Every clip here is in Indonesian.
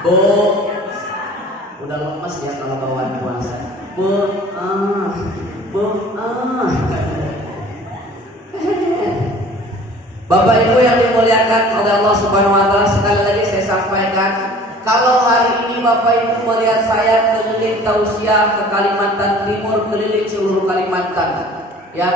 Bu, udah lemes ya kalau bawaan puasa. Bu, Bapak Ibu yang dimuliakan oleh Allah Subhanahu wa taala, sekali lagi saya sampaikan, kalau hari ini Bapak Ibu melihat saya keliling tausiah ke Kalimantan Timur, keliling seluruh Kalimantan, ya,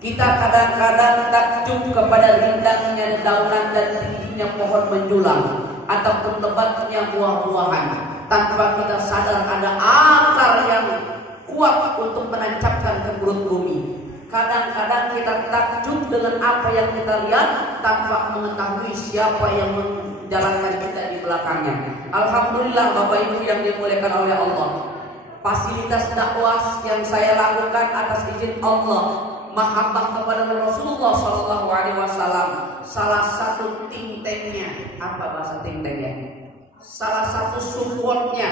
kita kadang-kadang takjub kepada rindangnya daunan dan tingginya pohon menjulang ataupun lebatnya buah-buahan, tanpa kita sadar ada akar yang kuat untuk menancapkan ke perut bumi. Kadang-kadang kita takjub dengan apa yang kita lihat tanpa mengetahui siapa yang menjalankan kita di belakangnya. Alhamdulillah Bapak Ibu yang dimuliakan oleh Allah, fasilitas dakwah yang saya lakukan atas izin Allah, mahabbah kepada Rasulullah SAW, salah satu think tanknya, apa bahasa think tanknya? Salah satu supportnya,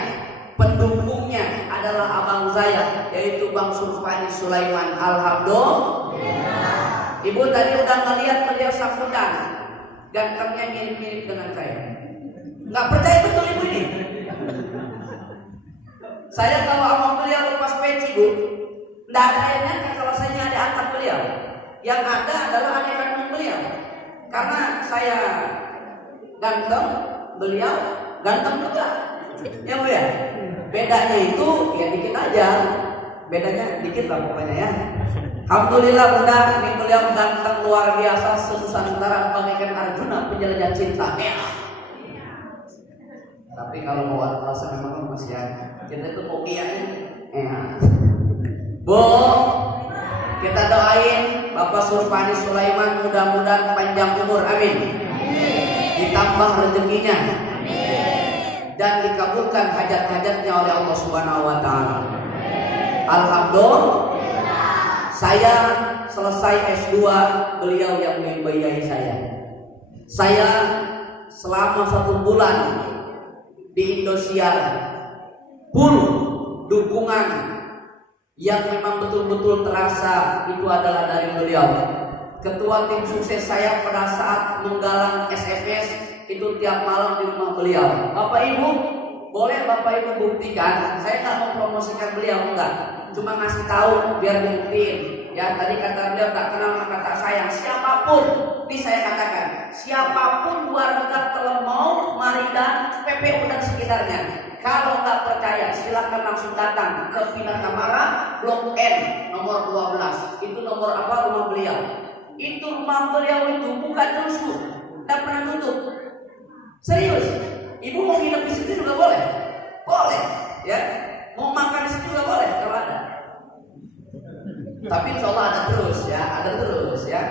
pendukungnya adalah abang saya, yaitu Bang Surfani Sulaiman. Alhamdulillah. Ibu tadi udah ngeliat beliau sambutan, gantengnya mirip-mirip dengan saya. Nggak percaya betul ibu ini? Saya kalau sama beliau lepas peci bu, nggak ada yang nyangka kalau saya ada angkat beliau. Yang ada adalah adik kandung beliau. Karena saya ganteng, beliau ganteng juga. Ya bu ya. Bedanya itu ya dikit aja. Bedanya dikit lah pokoknya ya. Alhamdulillah bunda, ini beliau ganteng luar biasa, senusantara bagaikan Arjuna penjelajah cinta. Tapi kalau mau puasa memang masih ada. Kita itu mau kiai. Bu, kita doain Bapak Surfani Sulaiman mudah-mudahan panjang umur, amin. Ditambah rezekinya, dan dikabulkan hajat-hajatnya oleh Allah Subhanahu wa taala. Alhamdulillah. Saya selesai S2, beliau yang membiayai saya. Saya selama 1 bulan di Indosiar, full dukungan yang memang betul-betul terasa itu adalah dari beliau. Ketua tim sukses saya pada saat menggalang SMS itu tiap malam di rumah beliau. Bapak Ibu, boleh Bapak Ibu buktikan. Saya nggak mau promosikan beliau, enggak. Cuma ngasih tahu biar buktiin. Ya tadi kata beliau tak kenal maka tak sayang. Siapapun, ini saya katakan, siapapun warga Telemau, Maridan, PPU dan sekitarnya, kalau nggak percaya silakan langsung datang ke Villa Kamara Blok N nomor 12. Itu nomor apa rumah beliau? Itu rumah beliau itu bukan rusuh, tak pernah tutup. Serius, ibu mau nginep di situ juga boleh, boleh, ya. Mau makan di situ juga boleh kalau ada. Tapi insya Allah ada terus, ya, ada terus, ya,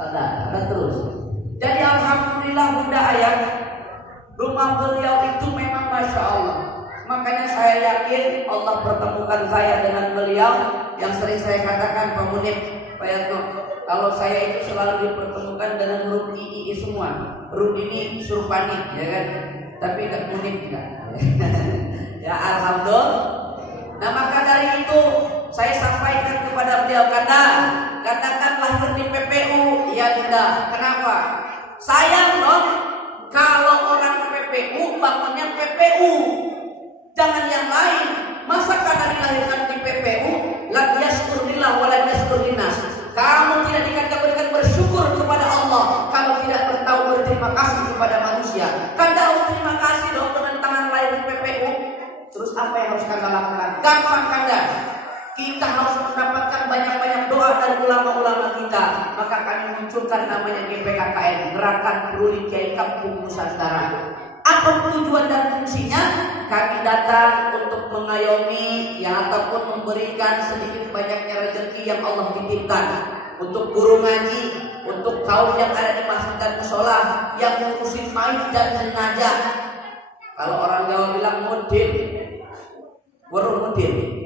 ada terus. Jadi alhamdulillah bunda ayah, rumah beliau itu memang masya Allah. Makanya saya yakin Allah pertemukan saya dengan beliau yang sering saya katakan Pak Munib, Pak Yatno, kalau saya itu selalu dipertemukan dengan huruf II semua. Huruf ini Surfani, ya kan? Tapi enggak Munib enggak. Ya alhamdulillah. Nah maka dari itu saya sampaikan kepada beliau, katakan lahir di PPU, ya bunda. Kenapa? Sayang dong kalau orang PPU bangunnya PPU. Jangan yang lain. Masa karena dilahirkan di PPU, la yaskurillah wa la yaskurinnas. Kamu tidak dikatakan bersyukur kepada Allah kalau tidak bertahu berterima kasih kepada manusia. Kanda harus terima kasih dong dengan tangan lahir di PPU. Terus apa yang harus Kanda lakukan? Gampang Kanda. Kita harus mendapatkan banyak-banyak doa dari ulama-ulama kita. Maka kami munculkan namanya GPKKN, Gerakan Peduli Kiai Kampung Nusantara. Apa tujuan dan fungsinya? Kami datang untuk mengayomi ya, ataupun memberikan sedikit banyaknya rezeki yang Allah titipkan untuk guru ngaji, untuk kaum yang ada di masjid dan musola, yang ngurusin mayit dan jenazah. Kalau orang Jawa bilang mudin, warung mudin.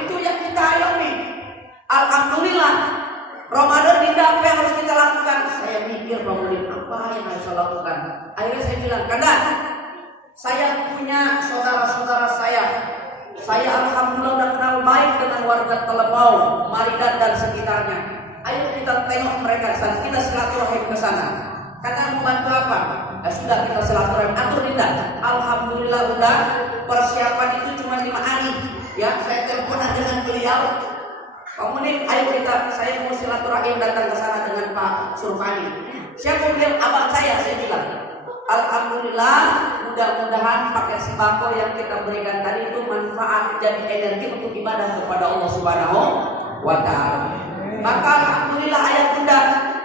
Itu yang kita ayomi. Alhamdulillah. Ramadan ini apa yang harus kita lakukan? Saya mikir Ramadan apa yang harus saya lakukan. Akhirnya saya bilang, Kanda, saya punya saudara-saudara saya. Saya alhamdulillah sudah kenal baik dengan warga Telemau, Maridan dan sekitarnya. Ayo kita tengok mereka di sana, kita silaturahim ke sana. Kata mau bantu apa? sudah kita silaturahmi atur tidak. Alhamdulillah udah persiapan itu cuma 5 hari. Ya, saya telepon dengan beliau. Kemudian ayo saya mau silaturahim datang ke sana dengan Pak Surfani. Siapa beliau? Abang saya bilang. Alhamdulillah, mudah-mudahan paket sembako yang kita berikan tadi itu manfaat jadi energi untuk ibadah kepada Allah Subhanahu wa Ta'ala. Maka alhamdulillah ayah bunda,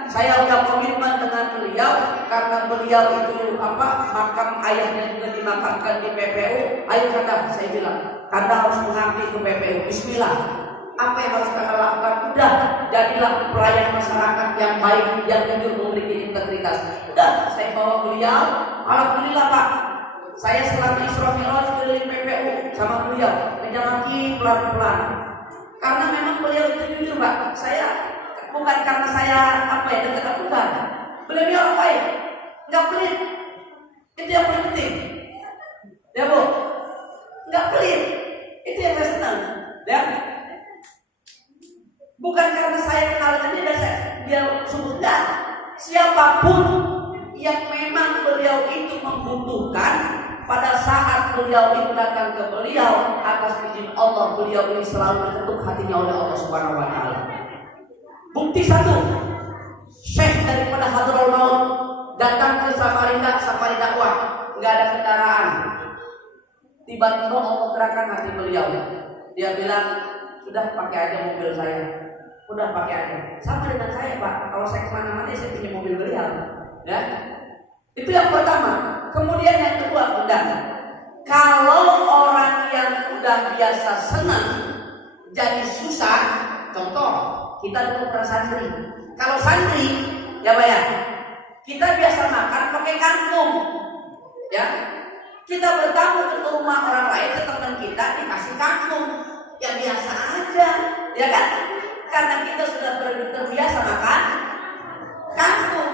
saya udah komitmen dengan beliau karena beliau itu makam ayahnya juga dimakamkan di PPU. Ayo kata saya bilang, kata harus mengabdi ke PPU. Bismillah. Apa yang harus kita lakukan? Udah, jadilah pelayan masyarakat yang baik, yang jujur, memiliki integritas. Udah, saya bawa beliau. Alhamdulillah Pak, saya selama Isra Mi'raj keliling PPU sama beliau, menjalani pelan-pelan. Karena memang beliau itu jujur Pak. Saya bukan karena saya dekat bukan. Beliau ini orang baik, nggak pelit. Itu yang paling penting. Ya Bu, nggak pelit. Itu yang saya senang. Ya. Bukan karena saya kenal dengan dia sebutkan siapapun yang memang beliau itu membutuhkan pada saat beliau itu datang ke beliau atas izin Allah, beliau ini selalu diketuk hatinya oleh Allah Subhanahu wa Ta'ala. Bukti satu, Syekh daripada Hadraul Maut datang ke safari dakwah, nggak ada kendaraan. Tiba-tiba Allah gerakan hati beliau. Dia bilang, sudah pakai aja mobil saya. Udah pakai aja. Sama dengan saya Pak. Kalau saya kemana-mana saya punya mobil beliau. Ya. Itu yang pertama. Kemudian yang kedua, bunda. Kalau orang yang udah biasa senang jadi susah. Contoh, kita dulu pernah santri. Kalau santri, ya Pak ya, kita biasa makan pakai kangkung. Ya. Kita bertamu ke rumah orang lain, ke teman kita dikasih kangkung. Ya biasa aja, ya kan? Karena kita sudah terbiasa makan kangkung.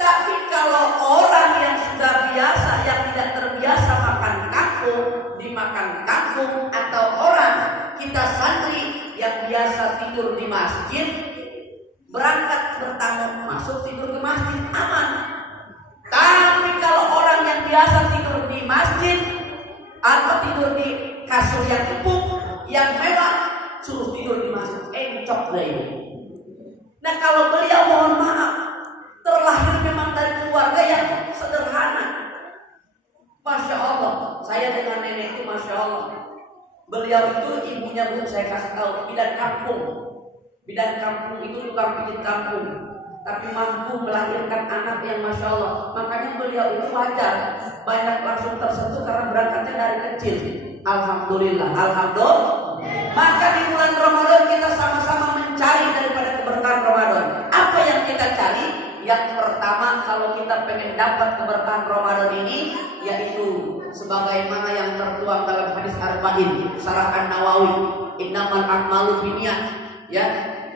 Tapi kalau orang yang sudah biasa, yang tidak terbiasa makan kangkung, dimakan kangkung, atau orang kita santri yang biasa tidur di masjid, berangkat bertamu masuk tidur ke masjid aman. Tapi kalau orang yang biasa tidur di masjid atau tidur di kasur yang empuk, yang mewah, suruh tidur di masjid, encok deh ini. Nah kalau beliau mohon maaf, terlahir memang dari keluarga yang sederhana. Masya Allah, saya dengan nenek itu Masya Allah. Beliau itu ibunya belum saya kasih tahu, bidan kampung. Bidan kampung itu tukang pijit kampung, tapi mampu melahirkan anak yang Masya Allah. Makanya beliau itu wajar banyak langsung tersentuh karena berangkatnya dari kecil. Alhamdulillah, alhamdulillah. Maka di bulan Ramadan kita sama-sama mencari daripada keberkahan Ramadan. Apa yang kita cari? Yang pertama, kalau kita pengen dapat keberkahan Ramadan ini, yaitu sebagaimana yang tertuang dalam hadis Arba'in Syarah An-Nawawi, innamal a'malu binniyat. Ya,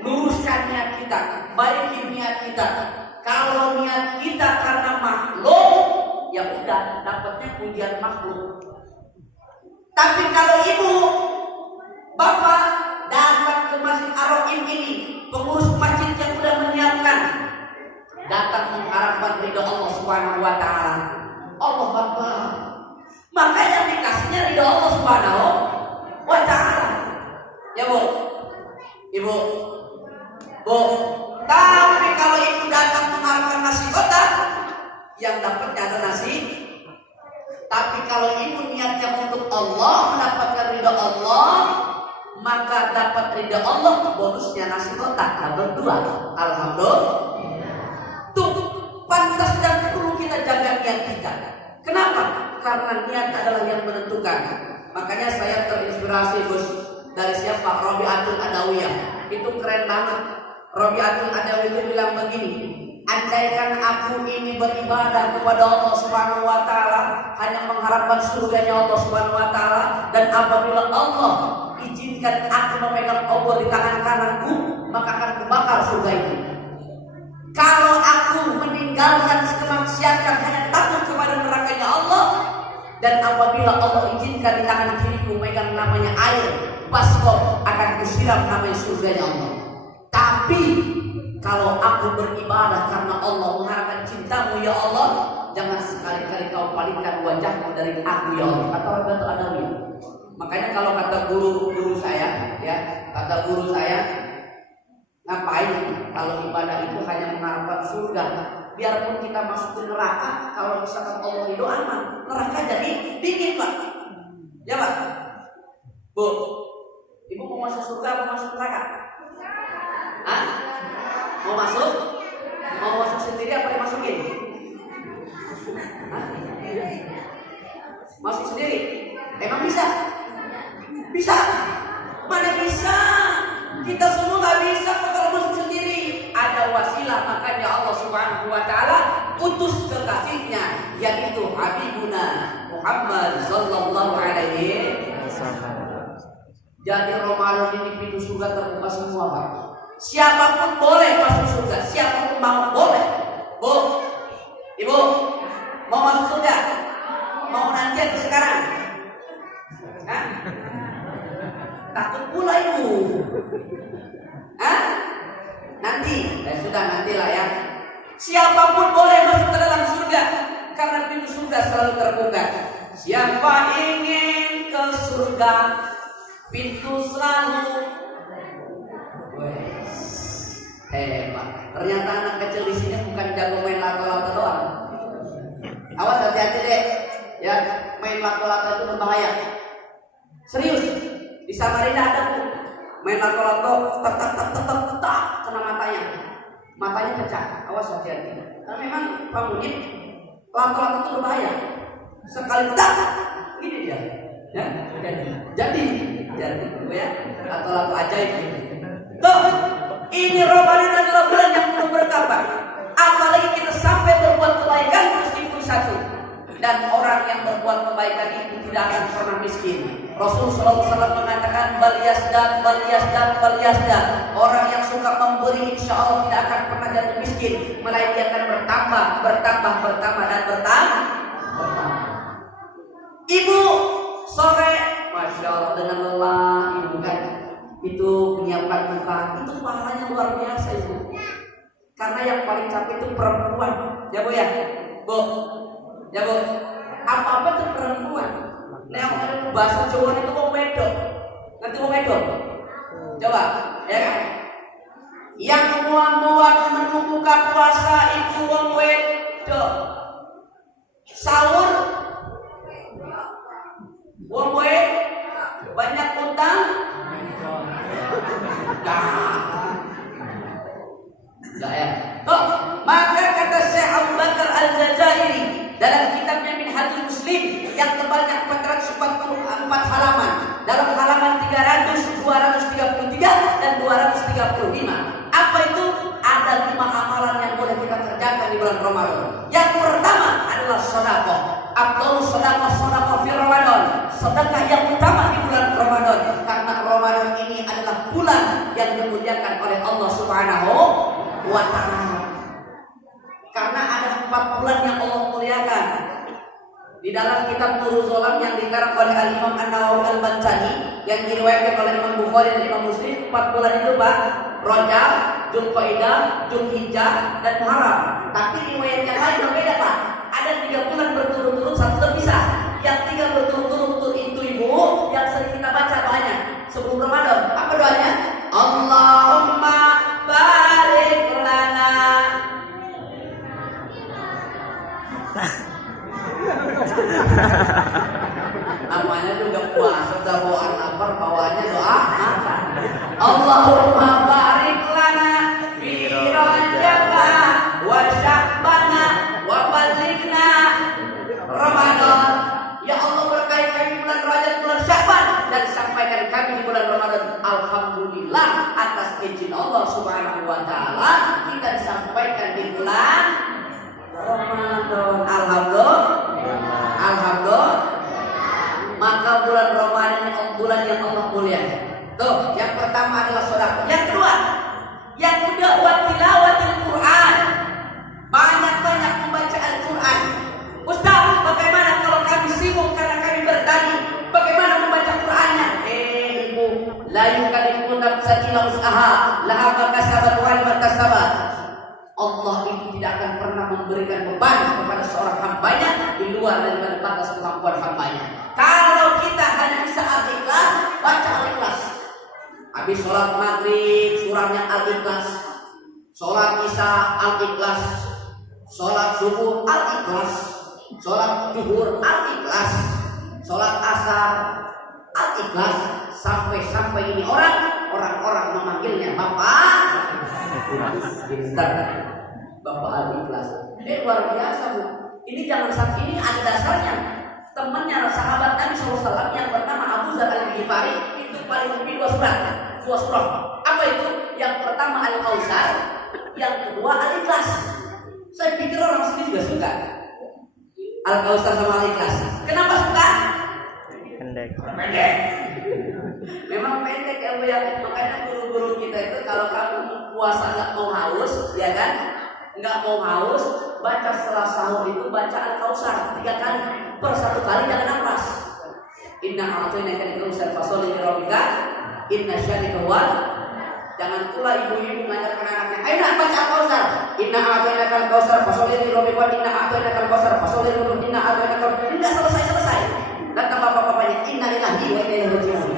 luruskan niat kita, baiki niat kita. Kalau niat kita karena makhluk, ya udah dapatnya pujian makhluk. Tapi kalau ibu, bapak datang ke Masjid Ar-Rahim ini, pengurus masjid yang sudah menyiapkan, datang mengharapkan ridho Allah Subhanahu wa Ta'ala. Allah Akbar. Makanya dikasihnya ridho Allah Subhanahu wa Ta'ala. Ya Bu, Ibu, Bu. Tapi kalau ibu datang mengharapkan nasi kotak, yang dapatnya ada nasi. Tapi kalau ibu niatnya untuk Allah, mendapatkan ridho Allah, maka dapat ridho Allah, bonusnya nasi kotak dapat 2. Alhamdulillah. Tuh, pantas dan perlu kita jaga niat kita. Kenapa? Karena niat adalah yang menentukan. Makanya saya terinspirasi Gus dari siapa? Robi'atul Adawiyah. Itu keren banget. Robi'atul Adawiyah itu bilang begini, andaikan aku ini beribadah kepada Allah Subhanahu wa Ta'ala, hanya mengharapkan surganya Allah Subhanahu wa Ta'ala, dan apabila Allah izinkan aku memegang obor di tangan kananku, maka akan kubakar surga itu. Kalau aku meninggalkan kemaksiatan hanya takut kepada nerakanya Allah, dan apabila Allah izinkan di tangan kiriku memegang namanya air, baskom, akan kusiram namanya surganya Allah. Tapi Kalau aku beribadah karena Allah, mengharapkan cintamu ya Allah, jangan sekali-kali kau palingkan wajahmu dari aku ya Allah. Kata orang Batu Adawi. Makanya kalau kata guru saya, ya, kata guru saya, ngapain kalau ibadah itu hanya mengharapkan surga? Biarpun kita masuk ke neraka, kalau misalkan Allah ridho aman, neraka jadi dingin Pak. Ya Pak. Bu, Ibu mau masuk surga atau masuk neraka? Hah? Mau masuk? Mau masuk sendiri apa dimasukin? Hah? Masuk sendiri? Emang bisa? Bisa? Mana bisa? Kita semua nggak bisa kalau masuk sendiri. Ada wasilah, makanya Allah Subhanahu Wa Taala utus kekasihnya, yaitu Habibuna Muhammad Sallallahu Alaihi Wasallam. Jadi Ramadan ini pintu surga terbuka semua Pak. Siapapun boleh masuk surga, siapapun mau boleh. Bu, Ibu, mau masuk surga? Mau nanti atau sekarang? Hah? Takut pula Ibu. Hah? Nanti, sudah nantilah ya. Siapapun boleh masuk ke dalam surga, karena pintu surga selalu terbuka. Siapa ingin ke surga, pintu selalu hebat. Ternyata anak kecil di sini bukan jago main lato-lato doang. Awas hati-hati deh, ya, main lato-lato itu berbahaya. Serius, di Samarinda ada tuh main lato-lato, tak kena matanya pecah. Awas hati-hati. Karena memang bangunin lato-lato itu berbahaya. Sekali tak, ini dia, ya. Jadi, ya, lato-lato ajaib. Tuh, ini Ramadan adalah bulan yang penuh berkah. Apalagi kita sampai berbuat kebaikan meskipun satu. Dan orang yang berbuat kebaikan itu tidak akan pernah miskin. Rasulullah SAW mengatakan bal yasdad. Orang yang suka memberi insya Allah tidak akan pernah jatuh miskin, melainkan akan bertambah dan bertambah. Ibu sore, masya Allah, dengan lelah ibu kan itu menyiapkan muka, itu pahalanya luar biasa Ibu. Karena yang paling capek itu perempuan, ya Bu ya, Bu, ya Bu. Apa-apa itu perempuan. Nah yang ada bahasa Jawa itu mau wedok, nanti mau wedok. Coba, ya kan? Yang muat menu buka puasa itu wong wedok. Sahur wong wedok, banyak utang. Enggak ya. Oh, maka kata Syekh Abu Bakar Al-Jazairi dalam kitabnya Minhajul Muslim yang tebalnya 444 halaman, dalam halaman 300, 233 dan 235. Apa itu? Ada 5 amalan yang boleh kita kerjakan di bulan Ramadan. Yang pertama adalah sedekah. Afdhalus sedekah fi Ramadan. Sedekah yang utama di bulan Ramadan, karena Ramadan ini adalah bulan yang dimuliakan oleh Allah Subhanahu wa Ta'ala. Karena ada 4 bulan yang Allah muliakan. Di dalam kitab Nurul Zolam yang dikarang oleh Al-Imam An-Nawawi Al-Bancani, yang diriwayatkan oleh Imam Bukhari dan Imam Muslim, 4 bulan itu Pak, Rajab, Dzulqa'dah, Dzulhijjah dan Muharram. Tapi riwayat yang lain berbeda Pak. Ada 3 bulan berturut-turut, satu terpisah. Yang 3 berturut-turut itu Ibu, yang sering kita baca doanya sebelum Ramadan. Apa doanya? Allahumma barik lana. Namanya juga puasa, bawaan lapar, bawaannya doa. Allahumma barik lana fi Rajab wa Sya'ban wa ballighna Ramadan. Ya Allah, berkahi kami bulan Rajab, bulan Sya'ban, dan sampaikan kami di bulan Ramadan. Alhamdulillah atas izin Allah Subhanahu wa Ta'ala kita disampaikan di bulan Ramadan. Alhamdulillah. Maka bulan Ramadan ini bulan yang Allah muliakan. Tuh, yang pertama adalah sedekah. Yang luar daripada batas kemampuan hambanya. Kalau kita hanya bisa Al-Ikhlas, baca Al-Ikhlas. Habis sholat maghrib surahnya Al-Ikhlas, sholat isya Al-Ikhlas, sholat subuh Al-Ikhlas, sholat zuhur Al-Ikhlas, sholat asar Al-Ikhlas, sampai ini orang-orang memanggilnya Bapak Bapak Al-Ikhlas. Luar biasa Bu. Ini jangan sampai, ini ada dasarnya. Temannya sahabat Nabi SAW yang bernama Abu Dzar Al-Ghifari itu paling lebih dua surah. Apa itu? Yang pertama Al-Kautsar, yang kedua Al-Ikhlas. Saya pikir orang sini juga suka Al-Kautsar sama Al-Ikhlas. Kenapa suka? Pendek. Memang pendek ya Bu ya. Makanya guru-guru kita itu kalau kamu puasa nggak mau haus, ya kan? Nggak mau haus, baca setelah sahur itu baca Al-Kautsar 3 kali per 1 kali, jangan nafas. Inna a'tainaka al-kautsar fasholli li rabbika inna syani'aka huwal. Jangan pula ibu-ibu mengajarkan anaknya, ayo nak baca Al-Kautsar. Inna a'tainaka al-kautsar fasholli li rabbika inna a'tainaka al-kautsar fasholli li rabbika inna a'tainaka al-kautsar. Enggak selesai. Kata bapak-bapaknya, inna lillahi wa inna ilaihi raji'un.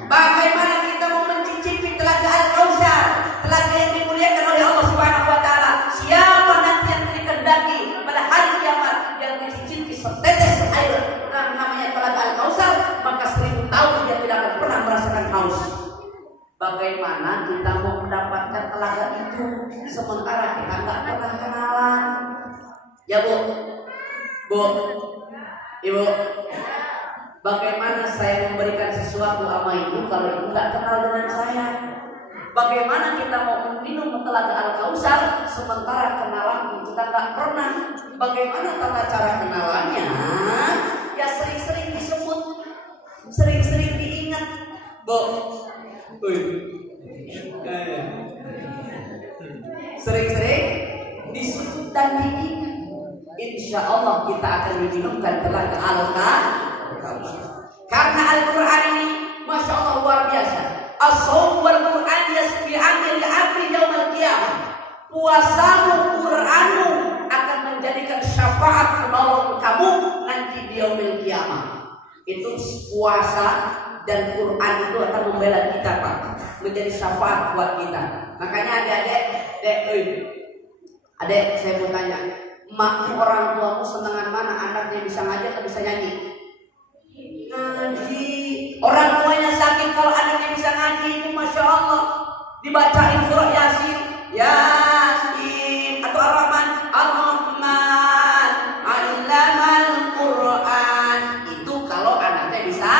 Bagaimana kita mau mencicipi telaga Al-Kautsar, telaga yang dimuliakan oleh Allah Subhanahu wa taala? Siapa nanti yang dikehendaki pada hari kiamat yang dicicipi setetes air namanya telaga Al-Kautsar, maka 1000 tahun dia tidak akan pernah merasakan haus. Bagaimana kita mau mendapatkan telaga itu sementara kita nggak pernah kenalan? Ya Bu, Ibu, bagaimana saya memberikan sesuatu sama ibu kalau ibu nggak kenal dengan saya? Bagaimana kita mau minum telaga Al-Kautsar sementara kenalan kita nggak pernah? Bagaimana tata cara kenalannya? Ya sering-sering disebut, sering-sering diingat, Bu. Sering-sering disebut dan diingat. Insya Allah kita akan diminumkan telaga Al-Kautsar. Karena Al-Quran ini Masya Allah luar biasa. As-sawm wal Quran yasbi'ani li'abdi yaumal qiyamah. Puasamu, Quranmu akan menjadikan syafaat penolong kamu nanti di yaumil qiyamah. Itu puasa dan Quran itu akan membela kita Pak, menjadi syafaat buat kita. Makanya adik saya mau tanya, makmu orang tuamu senengan mana anaknya bisa ngaji atau bisa nyanyi? Ngaji. Orang tuanya sakit kalau anaknya bisa ngaji itu Masya Allah. Dibacain surah Yasin atau Ar-Rahman, Ar-Rahman, Allamal Quran. Itu kalau anaknya bisa.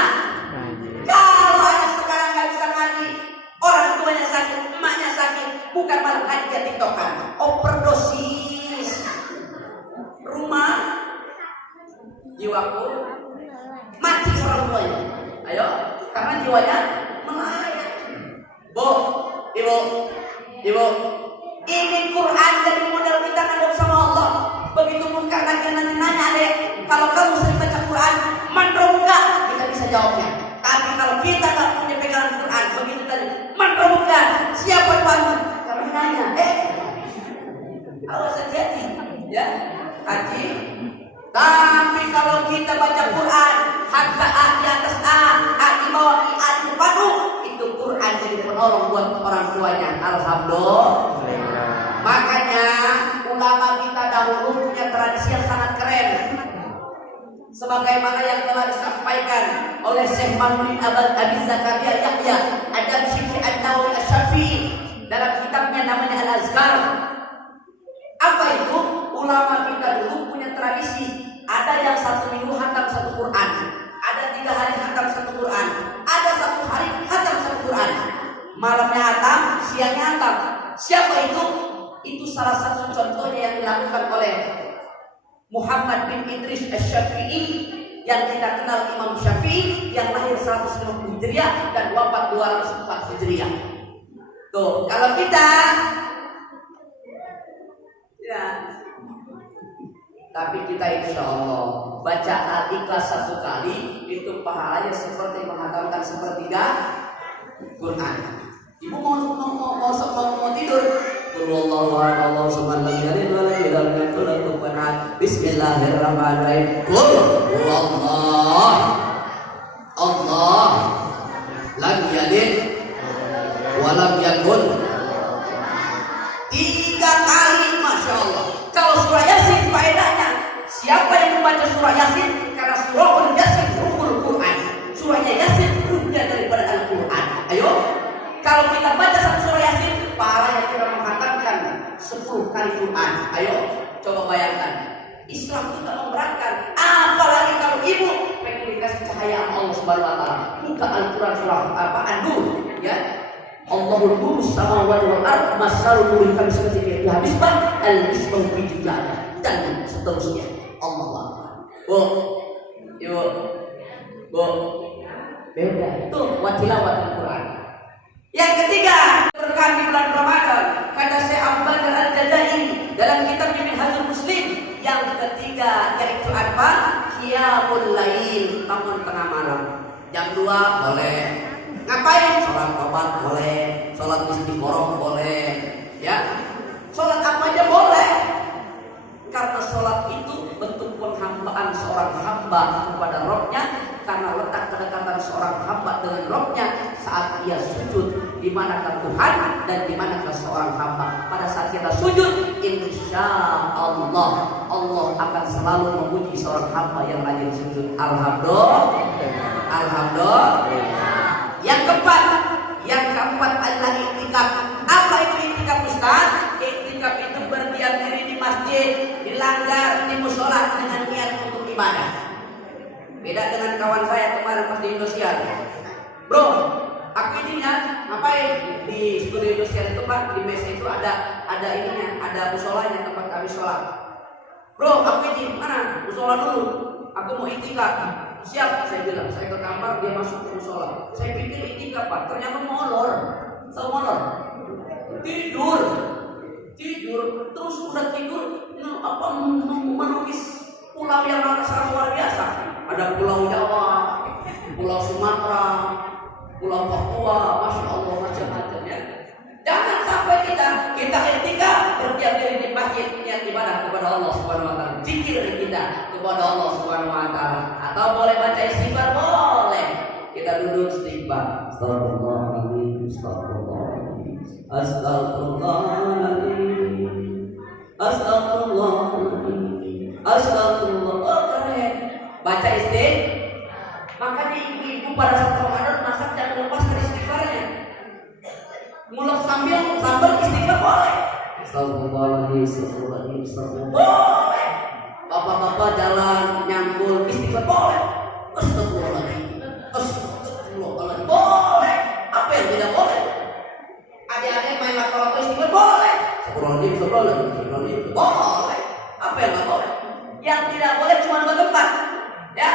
Kalau anak sekarang nggak bisa ngaji, orang tuanya sakit, emaknya sakit, bukan malah ngaji ke TikTokan, overdosis. Rumah jiwaku mati orang tuanya. Ayo, karena jiwanya melayang. Bu, ibu, ini Quran jadi modal kita ngadep sama Allah. Begitupun karena dia nanti nanya, adek, kalau kamu sering baca Quran, mandro enggak? Kita bisa jawabnya. Tapi kalau kita nggak punya pegangan Quran, begitu tadi, mandro enggak? Siapa tuanmu? Kami nanya, awas hati-hati, ya. Haji. Tapi kalau kita baca Quran, hatta A di atas A di bawah I di depan itu Quran jadi penolong buat orang tuanya. Alhamdulillah. Makanya ulama kita dahulu punya tradisi yang sangat keren. Sebagaimana yang telah disampaikan oleh Syekh Maulid Abi Zakaria Yahya Ad-Damsyiki An-Nawawi Asy-Syafi'i dalam kitabnya namanya Al-Azkar. Apa itu? Ulama kita dulu punya tradisi. Ada yang 1 minggu khatam 1 Quran, ada 3 hari khatam 1 Quran, ada 1 hari khatam 1 Quran. Malamnya khatam, siangnya khatam. Siapa itu? Itu salah satu contohnya yang dilakukan oleh Muhammad bin Idris Asy-Syafi'i yang kita kenal Imam Syafi'i yang lahir 150 Hijriah dan wafat 204 Hijriah. Tuh, kalau kita ya, tapi kita insya Allah baca Al-Ikhlas 1 kali itu pahalanya seperti menghatamkan sepertiga Quran. Ibu mau tidur, Wallahu a'lam. Allahu samad lam yalid wa lam yulad wa lam yakul lahu kufuwan ahad. Bismillahirrahmanirrahim. Qul huwallah. Allah lam yalid wa lam yakul. 3 kali, masya Allah. Kalau surah Yasin faedahnya, siapa yang membaca surah Yasin, karena surah Yasin ruhul Quran. Surahnya Yasin ruhnya daripada Al-Quran. Ayo, kalau kita baca satu surah Yasin, pahalanya kita menghatamkan 10 kali Quran. Ayo, coba bayangkan. Islam itu tak memberatkan. Apalagi kalau ibu pengen dikasih cahaya Allah Subhanahu wa taala. Buka Al-Quran surah An-Nur, ya. Allahul nuru samawati wal ard masalul nuri kami seperti habiskan al-misbah fi jannah dan seterusnya. Allahu Akbar. Bu, beda itu watilawat Al-Quran. Yang ketiga, berkah di bulan Ramadan. Kata Syekh Abu Bakar Al-Jazairi dalam kitab Minhajul Muslim, yang ketiga yaitu apa? Qiyamul Lail, bangun tengah malam. Jam 2 boleh. Ngapain? Sholat tobat boleh, sholat istiqoroh boleh, ya. Sholat apa aja boleh. Karena sholat itu bentuk penghambaan seorang hamba kepada Rabb-nya. Karena letak kedekatan seorang hamba dengan Rabb-nya saat ia sujud, di manakah Tuhan dan di manakah seorang hamba. Pada saat kita sujud, insya Allah Allah akan selalu memuji seorang hamba yang rajin sujud. Alhamdulillah. Alhamdulillah. Yang keempat adalah iktikaf. Apa itu iktikaf, Ustaz? Iktikaf itu berdiam diri di masjid, di langgar, di musola dengan niat untuk ibadah. Beda dengan kawan saya kemarin pas di Indosiar. Bro, aku ininya ngapain di studi Indosiar itu, Pak? Di mes itu ada ininya, ada musolanya tempat kami sholat. Bro, aku ini mana? Musola dulu. Aku mau iktikaf. Siap, saya bilang. Saya ke kamar, dia masuk ke musola. Saya pikir iktikaf, Pak. Ternyata molor. Tahu molor? Tidur. Terus udah tidur, melukis pulau yang sangat luar biasa. Ada Pulau Jawa, Pulau Sumatera, Pulau Papua, masya Allah, macam-macam ya. Jangan sampai kita iktikaf berdiam diri di masjid, niat ibadah kepada Allah Subhanahu wa taala. Zikir kita kepada Allah Subhanahu wa taala. Atau boleh baca istighfar, boleh. Kita duduk istighfar. Astagfirullahaladzim, astagfirullahaladzim, astagfirullahaladzim, astagfirullahaladzim, astagfirullah. Oh, keren. Baca istighfar. Makanya ibu-ibu pada saat Ramadan masak jangan lepaskan istighfarnya. Mulak sambal istighfar boleh. Astagfirullahaladzim, astagfirullahaladzim, astagfirullahaladzim. Boleh. Bapak-bapak jalan nyangkul istighfar boleh. Astagfirullahaladzim, astagfirullahaladzim. Boleh. Apa yang tidak boleh? Adik-adik main lato-lato istighfar boleh. Astagfirullahaladzim, astagfirullahaladzim. Boleh. Apa yang tidak boleh? Yang tidak boleh cuma 2 tempat. Ya.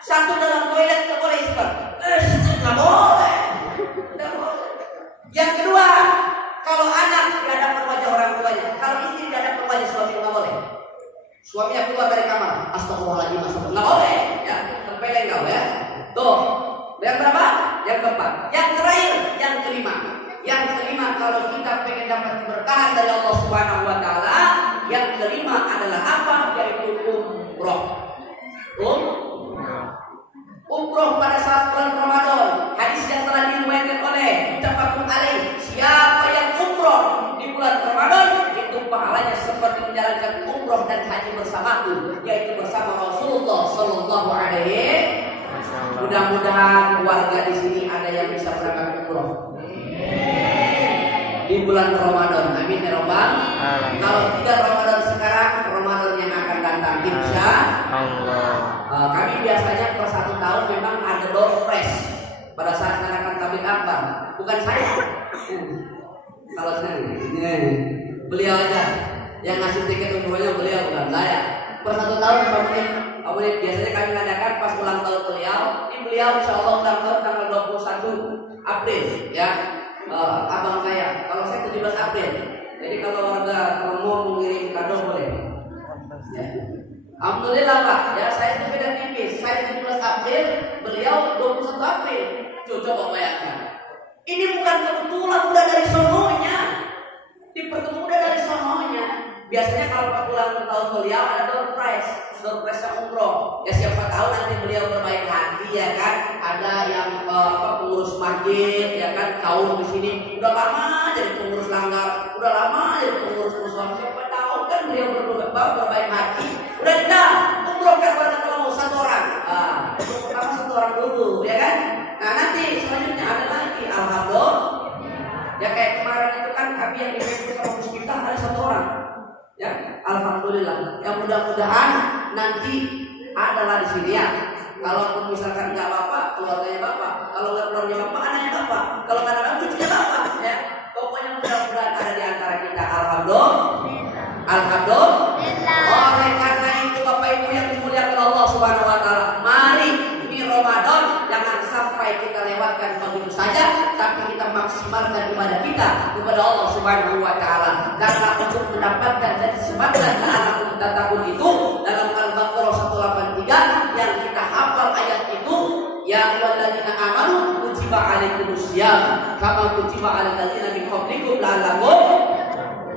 Satu dalam toilet tidak boleh istighfar. Tidak boleh. Tidak boleh. Yang kedua, kalau anak di hadapan wajah orang tuanya, kalau istri di hadapan wajah suami nggak boleh. Suaminya keluar dari kamar, astagfirullahaladzim, astagfirullah, nggak boleh, ya, terpeleng kau ya. Tuh, yang berapa? Yang keempat. Yang terakhir, yang kelima. Yang kelima, kalau kita pengen dapat keberkahan dari Allah Subhanahu Wa Taala, yang kelima adalah apa? Yaitu umroh. Umroh pada saat bulan Ramadan. Hadis yang telah diriwayatkan oleh muttafaqun alaih. Siapa yang umroh di bulan Ramadan itu pahalanya seperti menjalankan umroh dan haji bersamaku, yaitu bersama Rasulullah Sallallahu Alaihi Wasallam. Mudah-mudahan warga di sini ada yang bisa berangkat umroh di bulan Ramadan. Amin ya Rabbal. Kalau tidak Ramadan sekarang, Ramadan yang akan datang insya Allah. Kami biasanya per 1 tahun memang ada door fresh pada saat mengadakan tablik akbar. Bukan saya. Kalau saya beliau aja yang ngasih tiket umrohnya, beliau bukan saya. Per 1 tahun kemudian biasanya kami mengadakan pas ulang tahun beliau. Ini beliau insya Allah ulang tahun tanggal 21 April ya. Abang saya, kalau saya 17 April. Jadi kalau warga mau mengirim kado boleh. Ya. Alhamdulillah Pak, ya saya itu beda tipis. Saya 17 April, beliau 21 April. Coba bayangkan. Ini bukan kebetulan, udah dari sononya. Dipertemukan dari sononya. Biasanya kalau ulang tahun beliau ada door prize yang umroh. Ya siapa tahu nanti beliau berbaik hati ya kan. Ada yang pengurus masjid ya kan, tahun di sini udah lama jadi pengurus langgar, udah lama jadi pengurus musola. Siapa tahu kan beliau berbaik hati. Udah kita umrohkan barakallahu satu orang. Pertama satu orang dulu ya kan. Nah nanti selanjutnya ada lagi alhamdulillah. Ya kayak kemarin itu kan kami yang di Facebook sama kita ada satu orang. Ya, alhamdulillah. Yang mudah-mudahan nanti adalah di sini ya. Kalaupun misalkan nggak bapak, keluarganya bapak. Kalau nggak keluarganya bapak, anaknya bapak. Kalau nggak ada cucunya bapak. Ya, pokoknya mudah-mudahan ada di antara kita. Alhamdulillah. Alhamdulillah. Oleh karena itu Bapak Ibu yang dimuliakan Allah Subhanahu Wa Taala, mari di Ramadan jangan sampai kita lewatkan begitu saja, tapi kita maksimalkan ibadah kita kepada Allah Subhanahu Wa Taala. Karena untuk mendapatkan dan disebabkan anak takut itu dalam Al-Baqarah 183 yang kita hafal ayat itu, ya walladzina amanu kutiba alaikumusiyam kama kutiba alal ladzina min qablikum la'allakum.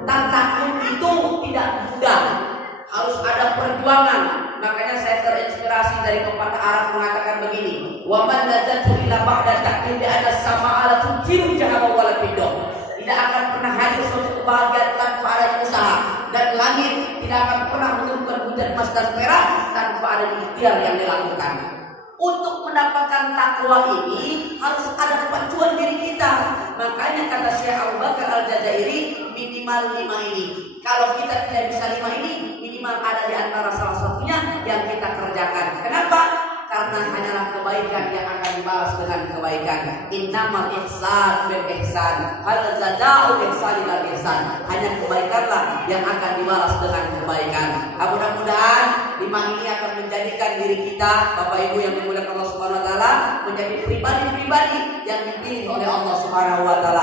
Takut itu tidak mudah, harus ada perjuangan. Makanya saya terinspirasi dari pepatah Arab mengatakan begini, wa man ladzatu ila ba'da ta'kid ada sama ala tujiru jahaba wal fidoh. Tidak akan pernah hadir suatu kebahagiaan tanpa ada usaha, dan langit tidak akan pernah menurunkan hujan emas dan perak tanpa ada ikhtiar yang dilakukan. Untuk mendapatkan takwa ini harus ada pacuan diri kita. Makanya kata Syekh Abu Bakar Al-Jazairi, minimal 5 ini. Kalau kita tidak bisa 5 ini, minimal ada di antara salah satunya yang kita kerjakan. Kenapa? Karena hanyalah kebaikan yang akan dibalas dengan kebaikan. Innamal ihsan bil ihsan, hal jazaa'u ihsan bil ihsan. Hanya kebaikanlah yang akan dibalas dengan kebaikan. Mudah-mudahan 5 ini akan menjadikan diri kita, Bapak Ibu yang dimuliakan Allah Subhanahu Wa Taala, menjadi pribadi-pribadi yang dipilih oleh Allah Subhanahu Wa Taala.